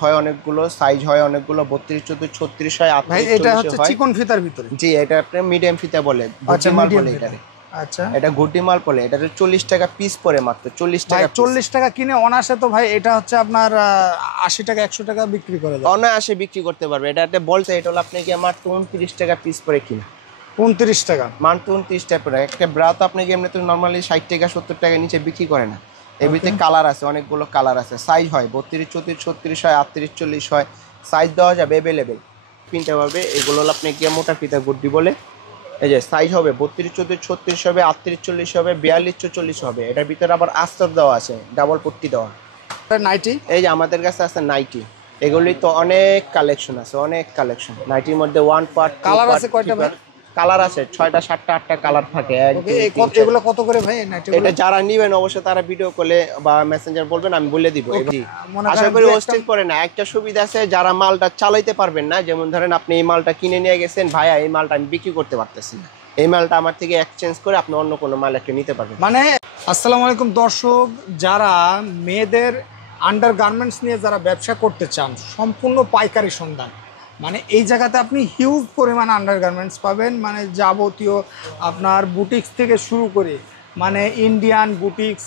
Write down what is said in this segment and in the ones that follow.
হয় অনেকগুলো, সাইজ হয় অনেকগুলো, 32, 34, 36 হয়, ভাই 38, এটা 40 হচ্ছে হয়। চিকন ফিতার ভিতরে? জি, এটা আপনার মিডিয়াম ফিতা বলে, আচ্ছা, গুটি মাল মিডিয়াম বলে ফিতা। এটারে। আচ্ছা, এটা গুটি মাল বলে, এটাতে 40 টাকা পিস পড়ে, মাত্র 40 ভাই টাকা পিস। 40 টাকা কিনে অনাসে তো ভাই এটা হচ্ছে আপনার 80 টাকা 100 টাকা বিক্রি করে দেয়। অনায়াসে বিক্রি করতে পারবে। এটাতে বলছে এটা হলো আপনি কি মাত্র 29 টাকা পিস পরে কিনা, 29 টাকা মাত্র 29 টাকা পরে। একটা ব্রা তো আপনি কি এমনি তো নর্মালি 60 টাকা 70 টাকার নিচে বিক্রি করে না। এর ভিতরে কালার আছে, অনেকগুলো কালার আছে, সাইজ হয় 32, 34, 36 হয়, 38, 40 হয়, সাইজ দেওয়া যাবে অ্যাভেলেবেল, কিনতে পারবে। এগুলো হলো আপনি গিয়ে মোটা ফিতা গুড্ডি বলে। এই যে সাইজ হবে 32, 34, 36 হবে, 38, 40 হবে, 42, 44 হবে। এটার ভিতরে আবার আস্তর দেওয়া আছে, ডাবল পট্টি দেওয়া। নাইটি, এই যে আমাদের কাছে আছে নাইটি, এগুলি তো অনেক কালেকশন আছে, অনেক কালেকশন। নাইটির মধ্যে 1 পার্ট, 2 কালার পার্ট, আছে কয়টা 3 ভাই? পার্ট। কালার আছে 6টা 7টা 8টা কালার থাকে। 1 ওকে, 2 এই 3 4। এগুলো কত করে ভাই এই নাইটিগুলো? এটা যারা নিবেন অবশ্যই তারা ভিডিও কলে বা মেসেঞ্জার বলবেন, আমি বলে দিব। ওকে, মনে আশা করেন করি দুই একটা হোস্টেল করে না। একটা সুবিধা আছে, যারা মালটা চালাইতে পারবেন না, যেমন ধরেন আপনি এই মালটা কিনে নিয়ে গেছেন, ভাইয়া এই মালটা আমি বিক্রি করতে পারতেছি না, এই মালটা আমার থেকে এক্সচেঞ্জ করে আপনি অন্য কোনো মাল একটা নিতে পারবেন। মানে আসসালামু আলাইকুম দর্শক, যারা মেয়েদের আন্ডার গার্মেন্টস নিয়ে যারা ব্যবসা করতে চান, সম্পূর্ণ পাইকারি সন্ধান। মানে এই জায়গাতে আপনি হিউজ পরিমাণে আন্ডার গার্মেন্টস পাবেন, মানে যাবতীয় আপনার বুটিক্স থেকে শুরু করে মানে ইন্ডিয়ান বুটিক্স,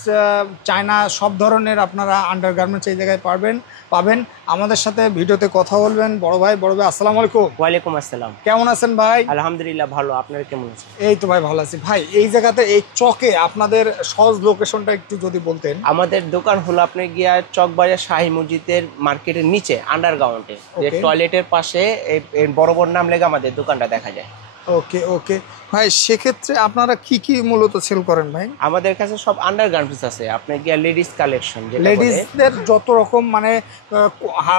চায়না, সব ধরনের আপনারা আন্ডার গার্মেন্টস এই জায়গায় পাবেন। আমাদের সাথে ভিডিওতে কথা বলবেন বড় ভাই আসসালামু আলাইকুম। ওয়ালাইকুম আসসালাম। কেমন আছেন ভাই? আলহামদুলিল্লাহ ভালো, আপনারা কেমন আছেন? এই তো ভাই ভালো আছি ভাই। এই জায়গাতে এই চকে আপনাদের সহজ লোকেশনটা একটু যদি বলতেন। আমাদের দোকান হলো আপনি গিয়া চকবাজার শাহী মসজিদের মার্কেটের নিচে আন্ডারগ্রাউন্ডে, যে টয়লেটের পাশে এই বড় বড় নাম লেগে আমাদের দোকানটা দেখা যায়। ওকে ওকে ভাই, সেক্ষেত্রে আপনারা কি কি মূলত সেল করেন ভাই? আমাদের কাছে সব আন্ডার গার্মেন্টস আছে, আপনি গিয়া লেডিস কালেকশন, লেডিসদের যত রকম মানে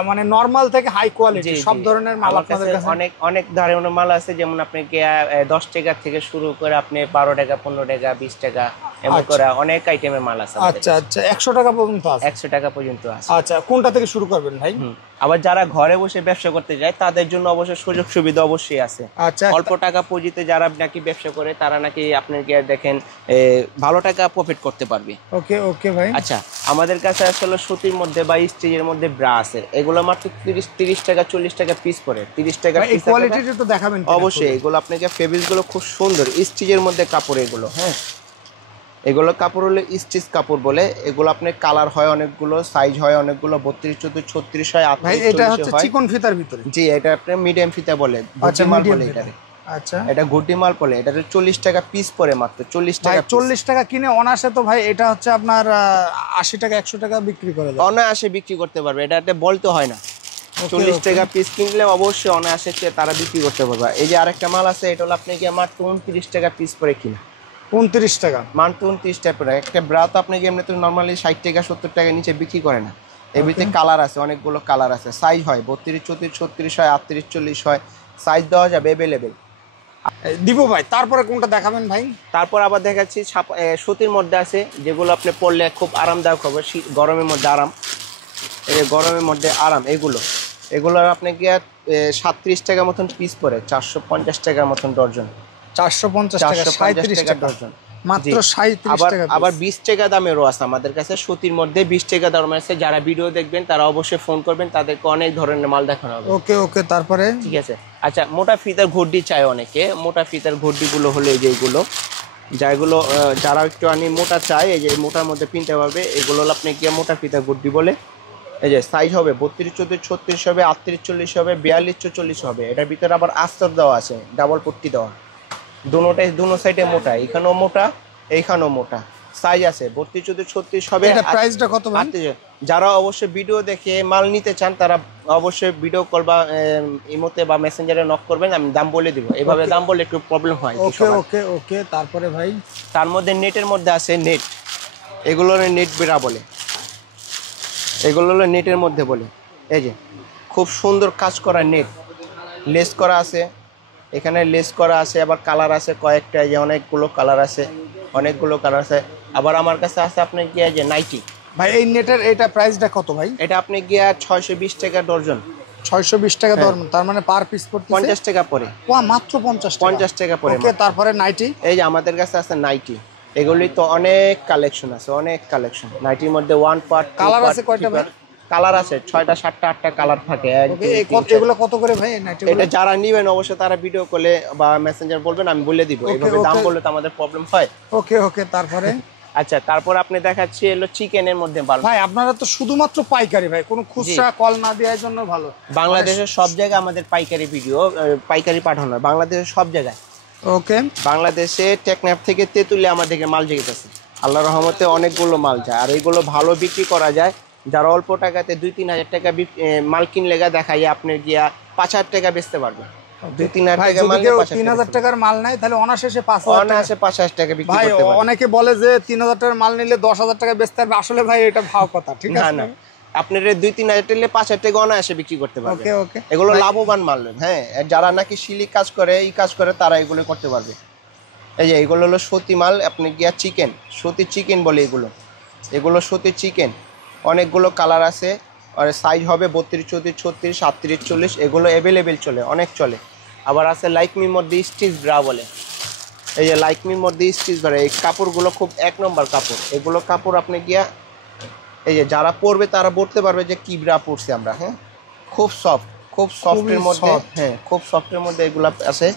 মানে নরমাল থেকে হাই কোয়ালিটি সব ধরনের মাল আপনাদের কাছে? অনেক অনেক ধরনের মাল আছে, যেমন আপনি গিয়া 10 টাকা থেকে শুরু করে আপনি 12 টাকা 15 টাকা 20 টাকা এমন করে অনেক আইটেমের মাল আছে। আচ্ছা আচ্ছা, 100 টাকা পর্যন্ত আছে? 100 টাকা পর্যন্ত আছে। আচ্ছা, কোনটা থেকে শুরু করবেন ভাই? আবার যারা ঘরে বসে ব্যবসা করতে যায় তাদের জন্য অবশ্যই সুযোগ সুবিধা অবশ্যই আছে। আচ্ছা, অল্প টাকা পুঁজিতে যারা নাকি ব্যবসা করে তারা নাকি আপনাকে দেখেন ভালো টাকা প্রফিট করতে পারবে। ওকে ওকে ভাই। আচ্ছা, আমাদের কাছে আসলে সুতির মধ্যে বা স্টিচের মধ্যে ব্রা আছে, এগুলো মাত্র 30 টাকা 40 টাকা পিস পড়ে। 30 টাকা এই কোয়ালিটিটা তো দেখাবেন অবশ্যই। এগুলো আপনাকে ফেব্রিক গুলো খুব সুন্দর, স্টিচের মধ্যে কাপড় এগুলো। হ্যাঁ, এগুলো কাপড় হলো স্টিচ কাপড় বলে। এগুলো আপনার কালার হয় অনেকগুলো, সাইজ হয় অনেকগুলো, 32, 34, 36 হয়, 38, 40 হয়। এটা হচ্ছে চিকন ফিতার ভিতরে? জি, এটা আপনার মিডিয়াম ফিতা বলে, গুটি মাল বলে এটারে। আচ্ছা, এটা গুটি মাল বলে, এটাতে 40 টাকা পিস পড়ে, মাত্র 40 টাকা। 40 টাকা কিনে অনাসে তো ভাই এটা হচ্ছে আপনার 80 টাকা 100 টাকা বিক্রি করে দেয়। অনায়াসে বিক্রি করতে পারবে, এটাতে বলতে হয় না। 40 টাকা পিস কিনলে অবশ্যই অনায়াসে তারা বিক্রি করতে পারবে। এই যে আরেকটা মাল আছে, এটা হলো আপনি কি মাত্র 29 টাকা পিস পরে কিনা, 29 টাকা, মাত্র 29 টাকা পরে। একটা ব্রা তো আপনি কি এমনি তো নর্মালি 60 টাকা 70 টাকার নিচে বিক্রি করে না। এর ভিতরে কালার আছে, অনেকগুলো কালার আছে, সাইজ হয় 32, 34, 36 হয়, 38, 40 হয়, সাইজ দেওয়া যাবে অ্যাভেলেবেল। দিব ভাই। তারপরে কোনটা দেখাবেন ভাই? তারপর আবার দেখাচ্ছি সুতির মধ্যে আছে, যেগুলো আপনি পরলে খুব আরামদায়ক হবে, গরমের মধ্যে আরাম। এই গরমের মধ্যে আরাম, এগুলোর আপনি গিয়ে 37 টাকা মতন পিস পড়ে, 450 টাকার মতন ডর্জন। 450 টাকা, 37 টাকা ডর্জন, মাত্র 37 টাকা। আবার 20 টাকা দামেরও আছে আমাদের কাছে। সুতির মধ্যে 20 টাকা দাম আছে। যারা ভিডিও দেখবেন তারা অবশ্যই ফোন করবেন, তাদেরকে অনেক ধরনের মাল দেখানো হবে। ওকে ওকে, তারপরে ঠিক আছে। আচ্ছা, মোটা ফিতার ঘড়ি চাই অনেকে। মোটা ফিতার ঘড়িগুলো হলো এই যে এইগুলো, যেগুলো যারা একটু মোটা চায়, এই যে মোটার মধ্যে কিনতে পারবে। এগুলো হলো আপনি গিয়ে মোটা ফিতার ঘড়ি বলে। এই যে সাইজ হবে 32, 34, 36 হবে, 38, 40 হবে, 42, 44 হবে। এটার ভিতরে আবার আস্তর দেওয়া আছে, ডাবল পট্টি দেওয়া। দুনো সাইডে মোটা, এখানেও মোটা এইখানেও মোটা। সাইজ আছে 32, 34, 36 হবে। এটা প্রাইসটা কত ভাই? যারা অবশ্যই ভিডিও দেখে মাল নিতে চান তারা অবশ্যই ভিডিও কল বা ইমোতে বা মেসেঞ্জারে নক করবেন, আমি দাম বলে দিব। এইভাবে দাম বলে একটু প্রবলেম হয়। ওকে ওকে ওকে, তারপরে ভাই তার মধ্যে নেটের মধ্যে আছে নেট, এগুলো নেট বেড়া বলে, এগুলো হলো নেটের মধ্যে বলে। এই যে খুব সুন্দর কাজ করা নেট, লেস করা আছে, এখানে লেস করা আছে, আবার কালার আছে কয়েকটা, যে অনেকগুলো কালার আছে, আবার আমার কাছে আছে আপনি গিয়ে যে নাইটি। ভাই এই নেটের এটা প্রাইসটা কত ভাই? এটা আপনি গিয়া 620 টাকা ডর্জন। 620 টাকা ডর্জন, তার মানে পার পিস পড়তে 50 টাকা পড়ে। মাত্র 50 টাকা পড়ে। ওকে, তারপরে নাইটি। এই যে আমাদের কাছে আছে নাইটি, এগুলি তো অনেক কালেকশন আছে, অনেক কালেকশন। নাইটির মধ্যে 1 পার্ট, কালার আছে কয়টা ভাই? কালার আছে 6টা 7টা 8টা কালার থাকে। ওকে, এগুলো কত করে ভাই নাইটিগুলো? এটা যারা নিবেন অবশ্যই তারা ভিডিও কলে বা মেসেঞ্জার বলবেন, আমি বলে দিব। এইভাবে দাম বললে তো আমাদের প্রবলেম হয়। ওকে ওকে, তারপরে আচ্ছা, তারপর আপনি দেখাচ্ছি হলো চিকেনের মধ্যে ভাই আপনারা তো শুধুমাত্র পাইকারি ভাই, কোনো খুচরা কল না দেওয়ার জন্য ভালো। বাংলাদেশের সব জায়গায় আমাদের পাইকারি ভিডিও, পাইকারি পাঠানো বাংলাদেশের সব জায়গায়। ওকে, বাংলাদেশে টেকনাফ থেকে তেঁতুলিয়া আমাদেরকে মাল যেতেছে, আল্লাহর রহমতে অনেকগুলো মাল যায়, আর এইগুলো ভালো বিক্রি করা যায়। যারা অল্প টাকাতে 2-3 হাজার টাকা মাল কিনলে দেখা যায় আপনি গিয়া 5,000 টাকা বেচতে পারবেন। 2-3 হাজার টাকা মাল 3,000 টাকার মাল নাই তাহলে অনাশেষে 5,000 টাকা বিক্রি ভাই। করতে পারবেন। অনেকে বলে যে 3,000 টাকার মাল নিলে 10,000 টাকা বেচতে পারবে, আসলে ভাই এটা ভাও কথা, ঠিক না আছে না, আপনার 2-3 হাজার টাকা 5,000 টাকা অনায়াসে বিক্রি করতে পারবেন। ওকে ওকে, এগুলো লাভবান মাল। হ্যাঁ, যারা নাকি শিলি কাজ করে, এই কাজ করে, তারা এগুলো করতে পারবে। এই যে এগুলো হলো সতী মাল, আপনি গিয়া চিকেন, সতী চিকেন বলে এগুলো। এগুলো সতী চিকেন, অনেকগুলো কালার আছে, আর সাইজ হবে 32, 34, 36, 38, 40। এগুলো অ্যাভেলেবেল চলে, অনেক চলে। আবার আছে লাইকমির মধ্যে স্টিচ ব্রা বলে। এই যে লাইকমির মধ্যে স্টিচ ব্রা, এই কাপড়গুলো খুব 1 নম্বর কাপড়। এগুলো কাপড় আপনি গিয়া এই যে যারা পরবে তারা বলতে পারবে যে কি ব্রা পরছি আমরা। হ্যাঁ, খুব সফট, খুব সফটের মধ্যে। হ্যাঁ, খুব সফটের মধ্যে এগুলো আছে।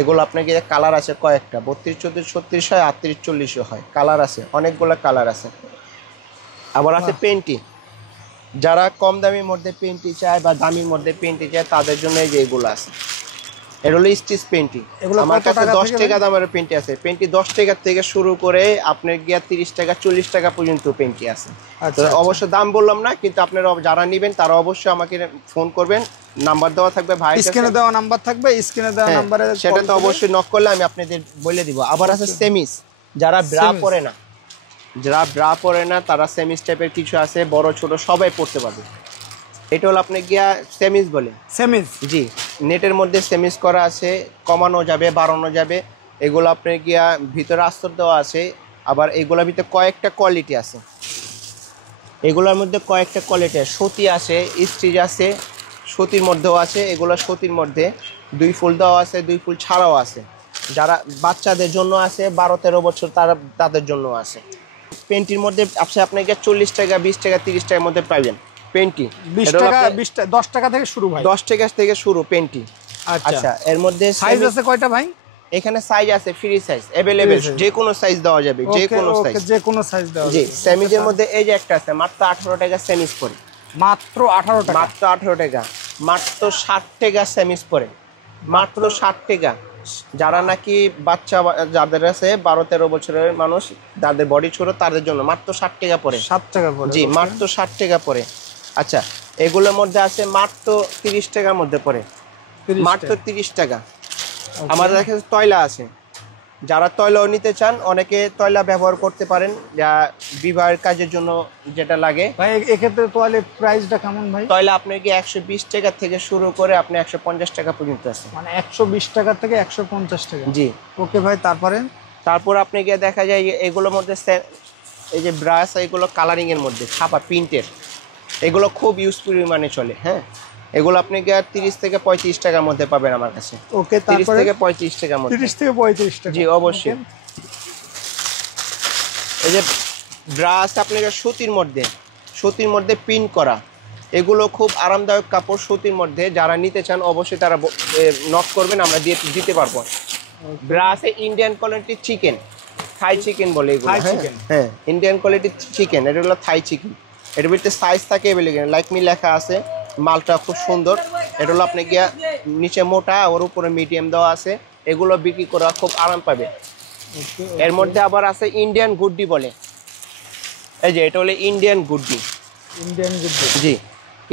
এগুলো আপনাকে কালার আছে কয়েকটা, 32, 34, 36 হয়, 38, 40 হয়। কালার আছে, অনেকগুলো কালার আছে। আবার আছে পেন্টি, যারা কম দামির মধ্যে পেন্টি চায় বা দামির মধ্যে পেন্টি চায় তাদের জন্য এই যে এগুলো আছে। এটা হলো স্টিচ পেন্টি। আমার কাছে 10 টাকা দামের পেন্টি আছে। পেন্টি 10 টাকা থেকে শুরু করে আপনার গিয়া 30 টাকা 40 টাকা পর্যন্ত পেন্টি আছে। অবশ্য দাম বললাম না, কিন্তু আপনারা যারা নেবেন তারা অবশ্যই আমাকে ফোন করবেন, নাম্বার দেওয়া থাকবে, ভাই স্ক্রিনে দেওয়া নাম্বার থাকবে, স্ক্রিনে দেওয়া নাম্বারে সেটা তো অবশ্যই নক করলে আমি আপনাদের বলে দিব। আবার আছে সেমিস, যারা ব্রা পরে না, যারা ব্রা পরে না তারা সেমিস টাইপের কিছু আছে, বড় ছোট সবাই পড়তে পারবে। এটা হলো আপনি গিয়া সেমিস বলে। সেমিস, জি, নেটের মধ্যে সেমিস করা আছে, কমানো যাবে, বাড়ানো যাবে। এগুলো আপনি গিয়া ভিতরে আস্তর দেওয়া আছে। আবার এগুলোর ভিতরে কয়েকটা কোয়ালিটি আছে, এগুলোর মধ্যে কয়েকটা কোয়ালিটি আছে। সুতি আছে, স্টিচ আছে, সুতির মধ্যেও আছে। এগুলো সুতির মধ্যে 2 ফুল দেওয়া আছে, 2 ফুল ছাড়াও আছে। যারা বাচ্চাদের জন্য আছে 12-13 বছর, তাদের জন্য আছে। পেন্টির মধ্যে আছে আপনাকে 40 টাকা, 20 টাকা, 30 টাকার মধ্যে পাবেন পেন্টি। 20 টাকা, 10 টাকা থেকে শুরু ভাই, 10 টাকা থেকে শুরু পেন্টি। আচ্ছা, এর মধ্যে সাইজ আছে কয়টা ভাই? এখানে সাইজ আছে, ফ্রি সাইজ अवेलेबल, যে কোনো সাইজ দেওয়া যাবে, যে কোনো সাইজ, যে কোনো সাইজ দেওয়া জি। যাবে। সেমিজের মধ্যে এই যে একটা আছে, মাত্র 18 টাকা সেমিজ পড়ে। মাত্র 18 টাকা, মাত্র 18 টাকা, মাত্র 60 টাকা সেমিজ পড়ে, মাত্র 60 টাকা। যারা নাকি বাচ্চা, যাদের আছে 12-13 বছরের মানুষ, যাদের বডি ছোট, তাদের জন্য মাত্র 60 টাকা পড়ে। 7 টাকা পড়ে, জি, মাত্র 60 টাকা পড়ে। আচ্ছা, এগুলোর মধ্যে আছে মাত্র 30 টাকার মধ্যে পড়ে, মাত্র 30 টাকা। আমাদের কাছে তয়লা আছে, যারা তয়লাও নিতে চান, অনেকে তয়লা ব্যবহার করতে পারেন, যা বিবাহের কাজের জন্য যেটা লাগে। ভাই এক্ষেত্রে তোয়ালে প্রাইসটা কেমন ভাই? তয়লা আপনার কি 120 টাকা থেকে শুরু করে আপনি 150 টাকা পর্যন্ত আছে, মানে 120 টাকা থেকে 150 টাকা। জি। ওকে ভাই, তারপর আপনি গিয়ে দেখা যায় এগুলোর মধ্যে এই যে ব্রাশ, এগুলো কালারিং এর মধ্যে ছাপা প্রিন্টের, এগুলো খুব ইউজ পরিমাণে চলে। হ্যাঁ, এগুলো আপনি গিয়ে 30 থেকে 35 টাকার মধ্যে পাবেন আমার কাছে। ওকে, 30 থেকে 35 টাকার মধ্যে, 30 থেকে 35 টাকা, জি অবশ্যই। এই যে ব্রাশ আপনাকে সুতির মধ্যে, সুতির মধ্যে প্রিন্ট করা, এগুলো খুব আরামদায়ক কাপড় সুতির মধ্যে। যারা নিতে চান অবশ্যই তারা নক করবেন, আমরা দিতে পারবো। ব্রাশে Indian quality chicken, Thai chicken বলে এগুলো। হ্যাঁ, ইন্ডিয়ান কোয়ালিটি চিকেন, এটা হলো থাই চিকেন। এটার ভিতরে সাইজ থাকে অ্যাভেলেবেল, লাইকমি লেখা আছে। মালটা খুব সুন্দর। এটা হলো আপনি গিয়া নিচে মোটা, ওর উপরে মিডিয়াম দেওয়া আছে। এগুলো বিক্রি করা খুব আরাম পাবে। এর মধ্যে আবার আছে ইন্ডিয়ান গুড্ডি বলে। এই যে এটা হলো ইন্ডিয়ান গুড্ডি, জি,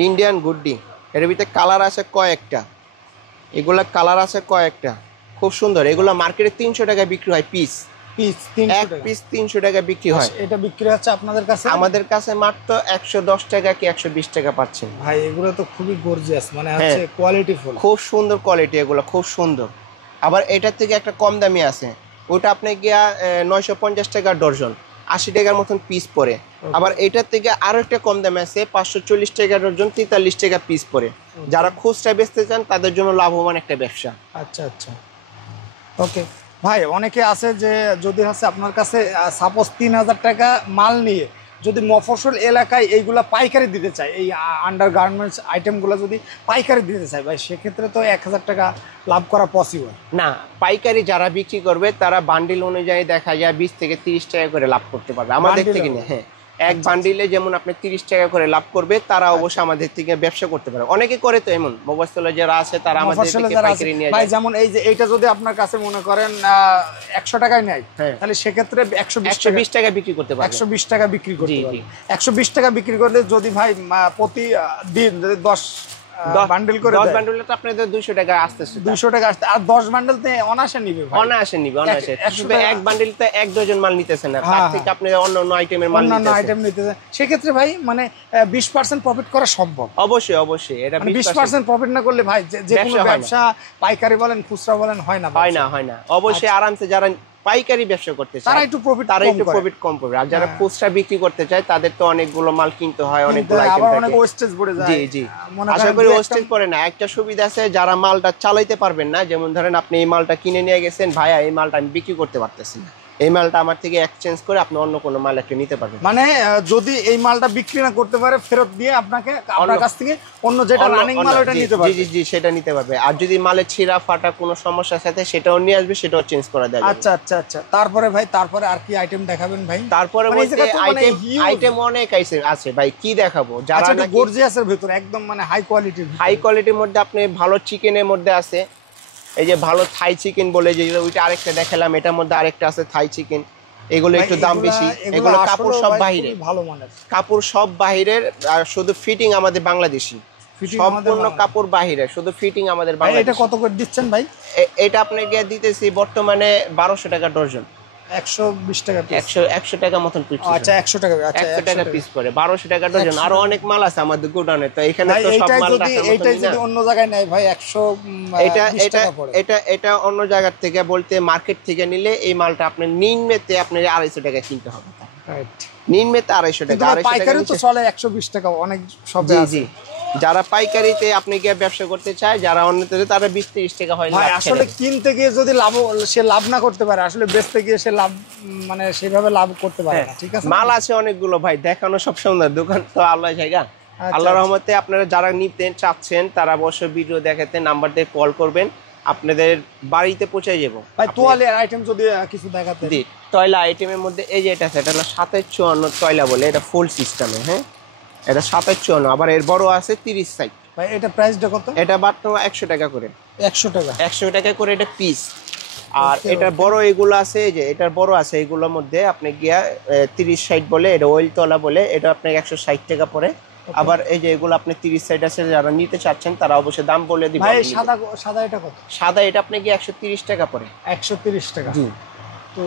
ইন্ডিয়ান গুড্ডি। এর ভিতরে কালার আছে কয়েকটা, এগুলা কালার আছে কয়েকটা, খুব সুন্দর। এগুলো মার্কেটে 300 টাকা বিক্রি হয় পিস, এক পিস 300 টাকা বিক্রি হয়। এটা বিক্রি হচ্ছে আপনাদের কাছে? আমাদের কাছে মাত্র 110 টাকা কি 120 টাকা পাচ্ছেন। ভাই এগুলো তো খুবই গর্জিয়াস, মানে হচ্ছে কোয়ালিটিফুল, খুব সুন্দর কোয়ালিটি, এগুলো খুব সুন্দর। আবার এটার থেকে একটা কম দামি আছে, ওটা আপনি গিয়া 950 টাকা ডর্জন, 80 টাকার মতন পিস পড়ে। আবার এটার থেকে আরো একটা কম দামে আছে, 540 টাকা ডর্জন, 43 টাকা পিস পড়ে। যারা খুচরা বেচতে চান তাদের জন্য লাভবান একটা ব্যবসা। আচ্ছা আচ্ছা, ওকে ভাই। অনেকে আছে যে যদি হচ্ছে আপনার কাছে সাপোজ 3000 টাকা মাল নিয়ে যদি মফস্বল এলাকায় এইগুলা পাইকারি দিতে চায়, এই আন্ডার গার্মেন্টস আইটেমগুলো যদি পাইকারি দিতে চায় ভাই, সেক্ষেত্রে তো 1000 টাকা লাভ করা পসিবল না। পাইকারি যারা বিক্রি করবে তারা বান্ডিল অনুযায়ী দেখা যায় 20 থেকে 30 টাকা করে লাভ করতে পারবে আমাদের বান্ডিল থেকে। অনুযায়ী? হ্যাঁ, এক বান্ডিলে যেমন আপনি 30 টাকা করে লাভ করবে, তারা অবশ্যই আমাদের থেকে ব্যবসা করতে পারে। অনেকে করে তো এমন মোবাইলে যারা আছে তারা আমাদের মফস্বলে থেকে যারা আছে পাইকারি নিয়ে ভাই, যায়। যেমন এই যে এইটা যদি আপনার কাছে মনে করেন 100 টাকায় নেয়, হ্যাঁ। তাহলে সেক্ষেত্রে 120 120 টাকা বিক্রি করতে পারবে। 120 টাকা বিক্রি করতে জি, পারবে। জি। 120 টাকা বিক্রি করলে যদি ভাই প্রতি দিন যদি 10 বান্ডেল করে 10 দেয়, বান্ডিলে তো আপনাদের 200 টাকা আসতেছে। 200 টাকা আসতে, আর 10 বান্ডেল তে অনায়াসে নিবে ভাই। অনায়াসে নিবে, অনায়াসে। 100 শুধু টাকা- এক বান্ডিলতে 1 ডজন মাল নিতেছেন না, তার হ্যাঁ, থেকে আপনি অন্য অন্য আইটেমের মাল অন্যান্য নিতেছেন। আইটেম নিতে যায়। সেক্ষেত্রে ভাই মানে 20% প্রফিট করা সম্ভব। অবশ্যই অবশ্যই, এটা মানে 20% 20% প্রফিট না করলে ভাই যে কোনো ব্যবসা হয় না। ব্যবসা পাইকারি বলেন খুচরা বলেন হয় না। হয় না, হয় না। অবশ্যই আরামসে যারা পাইকারি ব্যবসা করতে চায় তারা একটু প্রফিট তারা একটু প্রফিট কম করবে, আর যারা খুচরা বিক্রি করতে চায় তাদের তো অনেকগুলো মাল কিনতে হয়, অনেকগুলো আইটেম আবার অনেক থাকে। ওয়েস্টেজ পড়ে যায়। জি জি, মনে আশা করেন করি দু একটা- ওয়েস্টেজ পড়ে না। একটা সুবিধা আছে, যারা মালটা চালাইতে পারবেন না, যেমন ধরেন আপনি এই মালটা কিনে নিয়ে গেছেন, ভাইয়া এই মালটা আমি বিক্রি করতে পারতেছি না, এই মালটা আমার থেকে এক্সচেঞ্জ করে আপনি অন্য কোনো মাল একটা নিতে পারবেন। মানে যদি এই মালটা বিক্রি না করতে পারে, ফেরত দিয়ে আপনাকে আপনার কাছ থেকে অন্য যেটা রানিং মাল ওটা নিতে জি পারবে। জি জি, সেটা নিতে পারবে। আর যদি মালে ছিঁড়া ফাটা কোনো সমস্যার সাথে সেটাও নিয়ে আসবে, সেটাও চেঞ্জ করা দেবে। আচ্ছা আচ্ছা আচ্ছা, তারপরে ভাই তারপরে আর কি আইটেম দেখাবেন ভাই? তারপরে মানে এই বলতে জায়গা তো মানে আইটেম huge। আইটেম অনেক আছে ভাই, কি দেখাবো। যারা আচ্ছা, নাকি গর্জিয়াসের ভিতরে একদম মানে হাই কোয়ালিটির। হাই কোয়ালিটির মধ্যে আপনি ভালো চিকেনের মধ্যে আছে, এই যে ভালো থাই চিকেন বলে যে ওইটা আরেকটা দেখালাম, এটার মধ্যে আরেকটা আছে থাই চিকেন। এগুলো একটু দাম বেশি, এগুলো কাপড় সব বাহিরে, ভালো মানের কাপড় সব বাহিরের, আর শুধু ফিটিং আমাদের বাংলাদেশি, Fitting আমাদের সম্পূর্ণ বাংলাদেশি। কাপড় বাহিরে, শুধু ফিটিং আমাদের ভাই বাংলাদেশি। এটা কত করে দিচ্ছেন ভাই? এটা আপনাকে দিতেছি বর্তমানে 1200 টাকা ডজন, 120 টাকা পিস। 100 টাকা মতন পিস। আচ্ছা 100 টাকা, আচ্ছা 100 টাকা পিস করে 1200 টাকা ডজন। আরো অনেক মাল আছে আমাদের গোডাউনে, তো এখানে ভাই তো সব এইটাই মাল যদি রাখার মতন এইটাই না। যদি অন্য জায়গায় নেয় ভাই 120 এটা এটা টাকা পড়ে। এটা এটা অন্য জায়গা থেকে বলতে মার্কেট থেকে নিলে এই মালটা আপনি নিম্নেতে আপনি 250 টাকা কিনতে হবে, রাইট। নিম্নেতে 250 কিন্তু টাকা। ভাই 250 টাকা পাইকারি তো নিচে- চলে 120 টাকা অনেক সবে জি আছে। জি, যারা পাইকারিতে আপনি গিয়ে ব্যবসা করতে চায়, যারা অন্যতে তারা 20-30 টাকা হয় ভাই লাভ আসলে ছেড়ে দেয়। কিনতে গিয়ে যদি সে লাভ না করতে পারে, আসলে বেচতে গিয়ে সে লাভ মানে সেভাবে লাভ করতে পারে না, ঠিক আছে? মাল আছে অনেকগুলো ভাই, দেখানো সব সুন্দর, দোকান তো আল্লাহ জায়গা। আচ্ছা, আল্লাহর আচ্ছা। রহমতে আপনারা যারা নিতে চাচ্ছেন তারা অবশ্যই ভিডিও দেখাতে নাম্বার দিয়ে কল করবেন, আপনাদের বাড়িতে পৌঁছে যাবো। ভাই তোয়ালের আইটেম যদি কিছু দেখাতে। জি, টয়লা আইটেমের মধ্যে এই যে এটা আছে, এটা হলো 2754 টয়লা বলে, এটা ফুল সিস্টেমে। হ্যাঁ, এটা 2754, আবার এর বড় আছে 30 সাইজ। ভাই এটা প্রাইসটা কত? এটা বর্তমানে 100 টাকা করে, 100 টাকা। 100 টাকা করে এটা পিস। আর Okay, এটার বড় এগুলো আছে, এই যে এটার বড় আছে, এগুলোর মধ্যে আপনি গিয়া 30-60 বলে, এটা ওয়েল তলা বলে, এটা আপনাকে 160 টাকা পড়ে। আবার এই যে এগুলো আপনি 30 সাইড আছে, যারা নিতে চাচ্ছেন তারা অবশ্যই দাম বলে দিবেন। ভাই সাদা সাদা এটা কত? সাদা এটা আপনাকে 130 টাকা পড়ে। 130 টাকা। জি, তো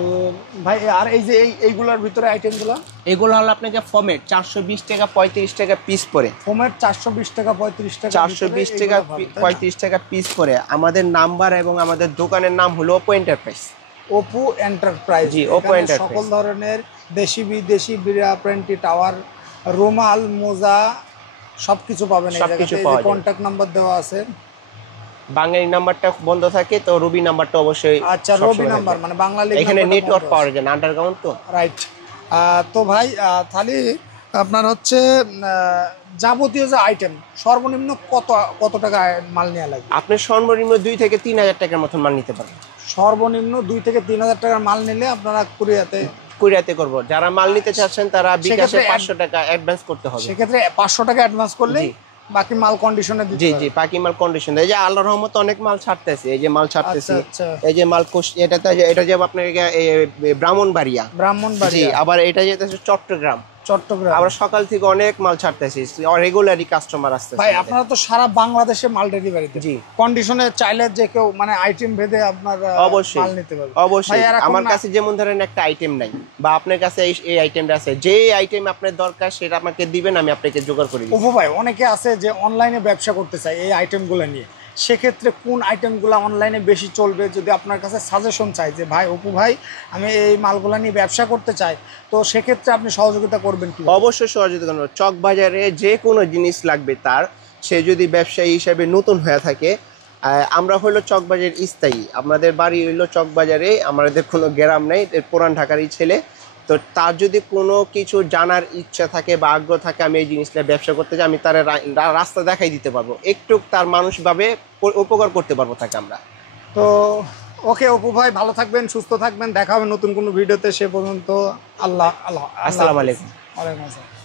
ভাই আর এই যে এইগুলোর ভিতরে আইটেমগুলো এগুলো হলো আপনাকে ফর্মেট 420 টাকা 35 টাকা পিস পড়ে। ফোমের 420 টাকা 35 টাকা 420 টাকা 35 টাকা পিস পড়ে। আমাদের নাম্বার এবং আমাদের দোকানের নাম হলো ওপো এন্টারপ্রাইজ। Oppo enterprise. জি, ওপো এখানে এন্টারপ্রাইজ। সকল ধরনের দেশি বিদেশি বিড়া প্রিন্টি টাওয়ার রুমাল মোজা সবকিছু পাবেন এই সবকিছু জায়গাতে। পাওয়া যায়। কন্টাক্ট নাম্বার দেওয়া আছে। বাঙালি নাম্বারটা বন্ধ থাকে, তো রবি নাম্বারটা অবশ্যই আচ্ছা সবসময় রবি নাম্বার থাকবে। মানে বাংলা লিগ এখানে নেটওয়ার্ক পাওয়া যায় না, আন্ডারগ্রাউন্ড তো। রাইট। তো ভাই তাহলে আপনার হচ্ছে যাবতীয় যে আইটেম সর্বনিম্ন কত কত টাকা মাল নেওয়া লাগবে? আপনি সর্বনিম্ন 2 থেকে 3000 টাকার মতন মাল নিতে পারবেন। সর্বনিম্ন 2 থেকে 3000 টাকার মাল নিলে আপনারা কুরিয়াতে কুরিয়াতে করব। যারা মাল নিতে চাচ্ছেন তারা বিকাশে সেক্ষেত্রে 500 টাকা অ্যাডভান্স করতে হবে। সেক্ষেত্রে 500 টাকা অ্যাডভান্স করলে জি। বাকি মাল কন্ডিশনে দিতে জি হবে। জি, বাকি মাল কন্ডিশন। এই যে আল্লাহর রহমতে অনেক মাল ছাড়তেছে, এই যে মাল ছাড়তেছি, আচ্ছা, আচ্ছা। এই যে মাল এটাতে এটা যে আপনার ব্রাহ্মণবাড়িয়া। জি, ব্রাহ্মণবাড়িয়া, আবার এটা যেতেছে চট্টগ্রাম। চট্টগ্রাম। আমরা সকাল থেকে অনেক মাল ছাড়তেছি, রেগুলারই কাস্টমার আসতেছে ভাই আমাদের। আপনারা তো সারা বাংলাদেশে মাল ডেলিভারি দেন। জি। কন্ডিশনে চাইলে যে কেউ মানে আইটেম ভেদে আপনার অবশ্যই মাল নিতে পারবে। অবশ্যই। ভাই, এরকম আমার না- কাছে যেমন ধরেন একটা আইটেম নাই, বা আপনার কাছে এই আইটেমটা আছে, যে আইটেম আপনার দরকার সেটা আমাকে দিবেন, আমি আপনাকে জোগাড় করে দিই। ওপো ভাই অনেকে আছে যে অনলাইনে ব্যবসা করতে চায় এই আইটেমগুলো নিয়ে, সেক্ষেত্রে কোন আইটেমগুলো অনলাইনে বেশি চলবে? যদি আপনার কাছে সাজেশন চাই যে ভাই অপু ভাই আমি এই মালগুলো নিয়ে ব্যবসা করতে চাই, তো সেক্ষেত্রে আপনি সহযোগিতা করবেন কি? অবশ্যই সহযোগিতা করবো। চক বাজারে যে কোনো জিনিস লাগবে তার, সে যদি ব্যবসায়ী হিসাবে নতুন হয়ে থাকে, আমরা হইলো চকবাজার স্থায়ী, আমাদের বাড়ি হইলো চকবাজারে, আমাদের কোনো গ্রাম নেই, পুরান ঢাকারই ছেলে। তো তার যদি কোনো কিছু জানার ইচ্ছা থাকে বা আগ্রহ থাকে, আমি এই জিনিসটা ব্যবসা করতে চাই, আমি তার রাস্তা দেখাই দিতে পারবো, একটু তার মানুষভাবে উপকার করতে পারবো তাকে আমরা। তো ওকে অপু ভাই, ভালো থাকবেন, সুস্থ থাকবেন, দেখা হবে নতুন কোনো ভিডিওতে। সে পর্যন্ত আল্লাহ আল্লাহ আসসালামু আলাইকুম। ওয়ালাইকুম আসসালাম।